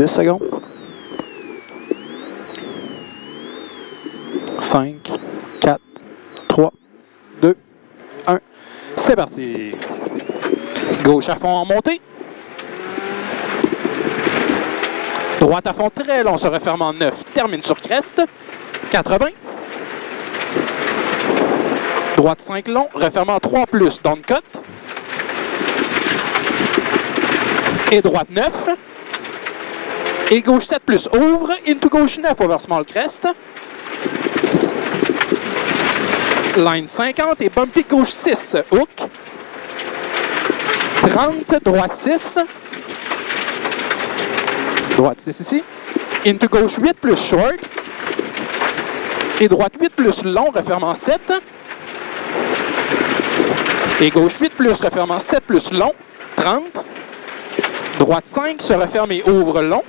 10 secondes. 5, 4, 3, 2, 1. C'est parti. Gauche à fond en montée. Droite à fond très long, se referme en 9. Termine sur crest. 80. Droite 5 long, referme en 3 plus, down cut. Et droite 9. Et gauche 7 plus, ouvre. Into gauche 9, over small crest. Line 50 et bumpy gauche 6, hook. 30, droite 6. Droite 6 ici. Into gauche 8 plus short. Et droite 8 plus long, refermant 7. Et gauche 8 plus, refermant 7 plus long, 30. Droite 5, se referme et ouvre long.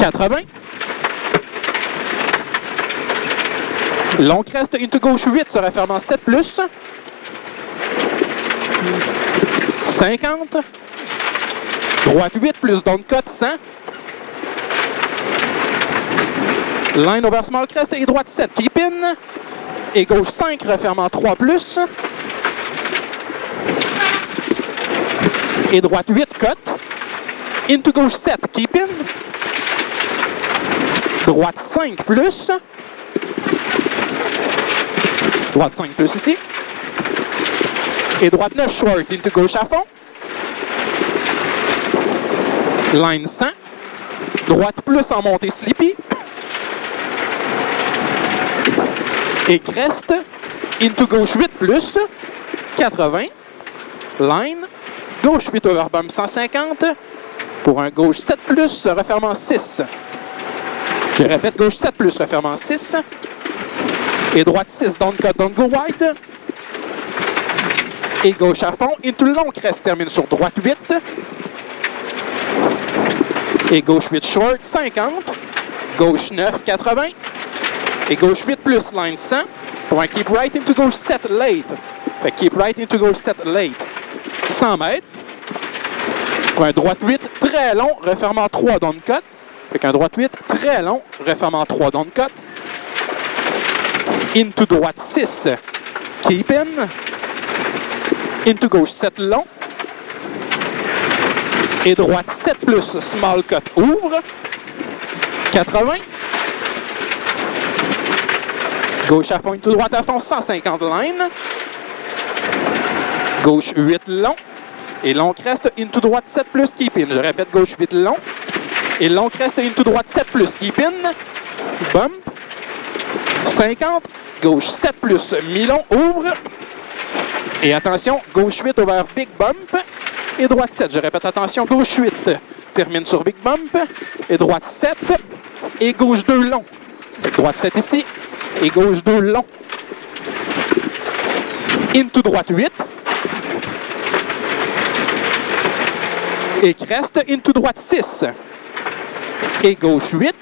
« 80. Long crest into gauche 8, se refermant 7 plus. 50. Droite 8 plus down cut 100. Line over small crest et droite 7, keep in. Et gauche 5, refermant 3 plus. Et droite 8, cut. Into gauche 7, keep in. Droite 5 plus. Droite 5 plus ici. Et droite 9 short, into gauche à fond. Line 100. Droite plus en montée sleepy. Et crest, into gauche 8 plus. 80. Line. Gauche 8 over bump 150. Pour un gauche 7 plus, refermant 6. Je répète, gauche 7 plus, refermant 6. Et droite 6, down cut, don't go wide. Et gauche à fond, into long crest, termine sur droite 8. Et gauche 8 short, 50. Gauche 9, 80. Et gauche 8 plus, line 100. Pour un keep right into gauche 7, late. Fait keep right into gauche 7, late. 100 mètres. Pour un droite 8, très long, refermant 3, down cut. Fait qu'un droite 8, très long, refermant 3, down cut. Into droite 6, keep in. Into gauche 7 long. Et droite 7 plus, small cut, ouvre. 80. Gauche à fond, into droite à fond, 150 line. Gauche 8 long. Et long crest, into droite 7 plus, keep in. Je répète, gauche 8 long. Et long crest, into droite 7 plus, keep in. Bump. 50. Gauche 7 plus, mi-long, ouvre. Et attention, gauche 8 over big bump. Et droite 7. Je répète, attention, gauche 8. Termine sur big bump. Et droite 7. Et gauche 2 long. Droite 7 ici. Et gauche 2 long. Into droite 8. Et crest, into droite 6. Et gauche 8.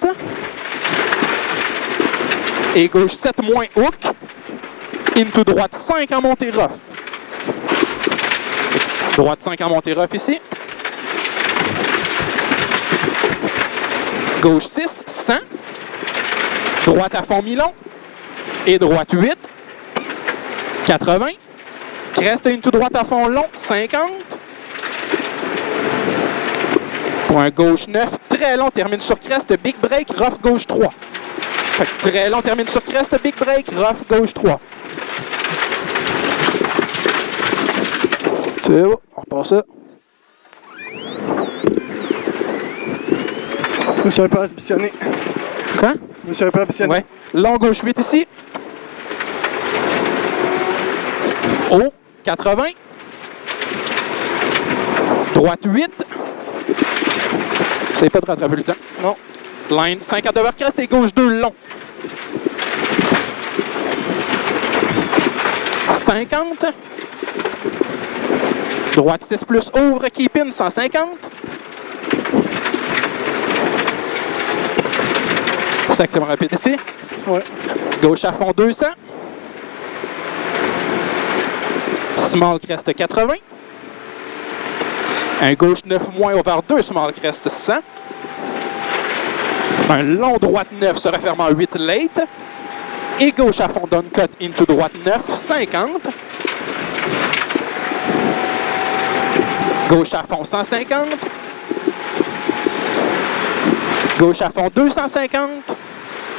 Et gauche 7 moins hook. Into droite 5 en montée rough. Droite 5 en montée rough ici. Gauche 6, 100. Droite à fond mi-long. Et droite 8. 80. Crest into droite à fond long, 50. Pour un gauche 9, très long, termine sur crest, big break, rough gauche 3. Fait que très long, termine sur crest, big break, rough gauche 3. C'est bon, on repart ça. Je me serais pas ambitionné. Quoi? Je me serais pas ambitionné. Ouais. Long gauche 8 ici. Haut, 80. Droite 8. Essayez pas de rattraper le temps. Non. Line 50 over crest et gauche 2 long. 50. Droite 6 plus ouvre, keep in 150. Section rapide ici. Ouais. Gauche à fond 200. Small crest 80. Un gauche 9 moins over 2, small crest 100. Un long droite 9 se refermant 8 late. Et gauche à fond down cut into droite 9, 50. Gauche à fond 150. Gauche à fond 250.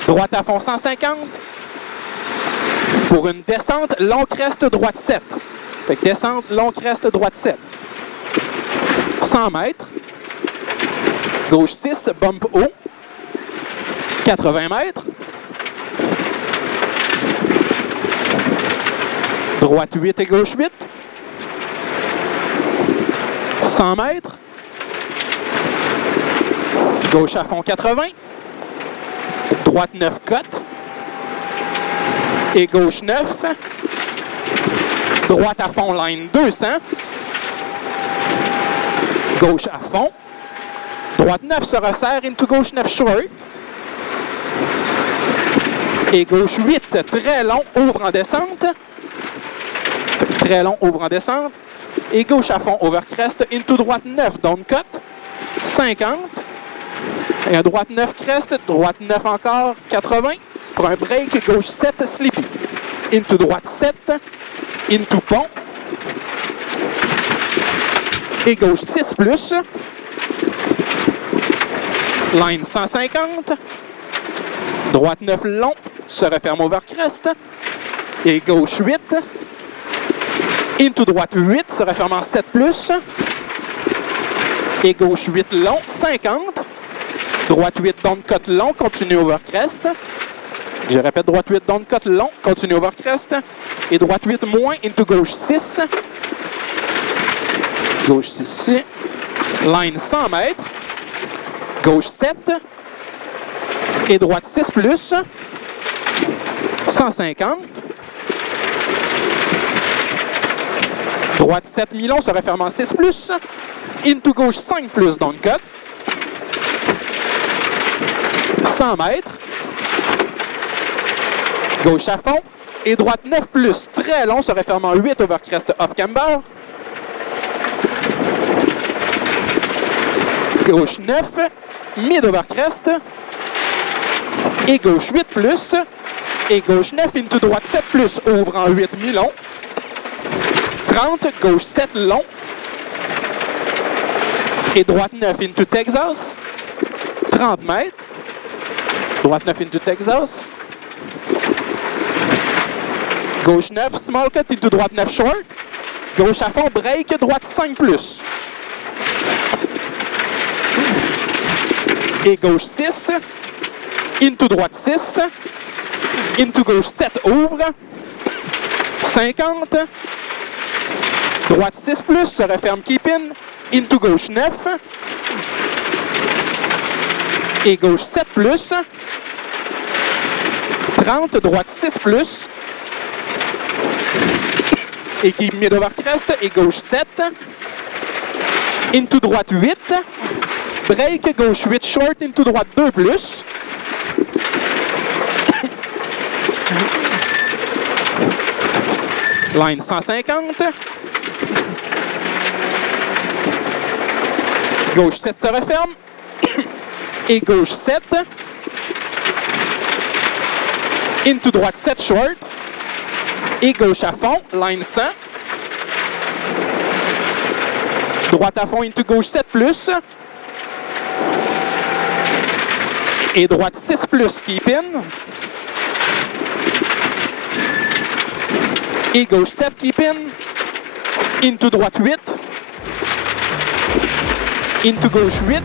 Droite à fond 150. Pour une descente, long crest droite 7. Fait que descente, long crest droite 7. 100 mètres. Gauche 6, bump haut. 80 mètres. Droite 8 et gauche 8. 100 mètres. Gauche à fond 80. Droite 9 cut. Et gauche 9. Droite à fond line 200. Gauche à fond. Droite 9 se resserre into gauche 9 short. Et gauche 8, très long, ouvre en descente. Très long, ouvre en descente. Et gauche à fond, over crest, into droite 9, down cut. 50. Et un droite 9 crest, droite 9 encore, 80. Pour un break, gauche 7, sleepy. Into droite 7, into pont. Et gauche 6 plus. Line 150. Droite 9 long, se referme over crest. Et gauche 8. Into droite 8, se refermant 7 plus. Et gauche 8 long, 50. Droite 8 down cut long, continue over crest. Je répète, droite 8 down cut long, continue over crest. Et droite 8 moins, into gauche 6. Gauche 6. Line 100 mètres. Gauche 7. Et droite 6 plus. 150. Droite 7 mi-long se refermant 6 plus. Into gauche 5 plus down cut. 100 mètres. Gauche à fond. Et droite 9 plus, très long, se refermant 8 over crest off camber. Gauche 9, mid over crest. Et gauche 8 plus. Et gauche 9 into droite 7 plus, ouvre en 8 mi-long. 30, gauche 7 long. Et droite 9 into Texas. 30 mètres. Droite 9 into Texas. Gauche 9, small cut into droite 9 short. Gauche à fond, break, droite 5 plus. Et gauche 6. Into droite 6. Into gauche 7, ouvre. 50. Droite 6 plus, se referme keep in. Into gauche 9. Et gauche 7 plus. 30, droite 6 plus. Et keep mid over crest. Et gauche 7. Into droite 8. Break, gauche 8 short, into droite 2 plus. Line 150. Gauche 7 se referme. Et gauche 7. Into droite 7 short. Et gauche à fond, line 100. Droite à fond, into gauche 7 plus. Et droite 6 plus, keep in. Et gauche 7, keep in. Into droite 8. Into gauche 8.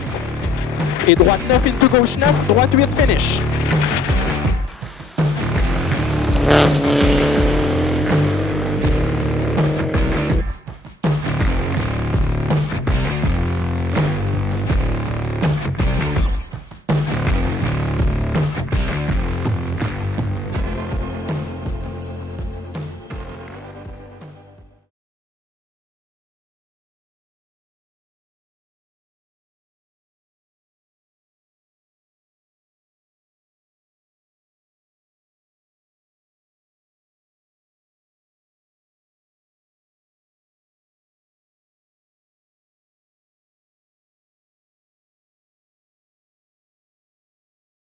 Et droite 9, into gauche 9. Droite 8, finish.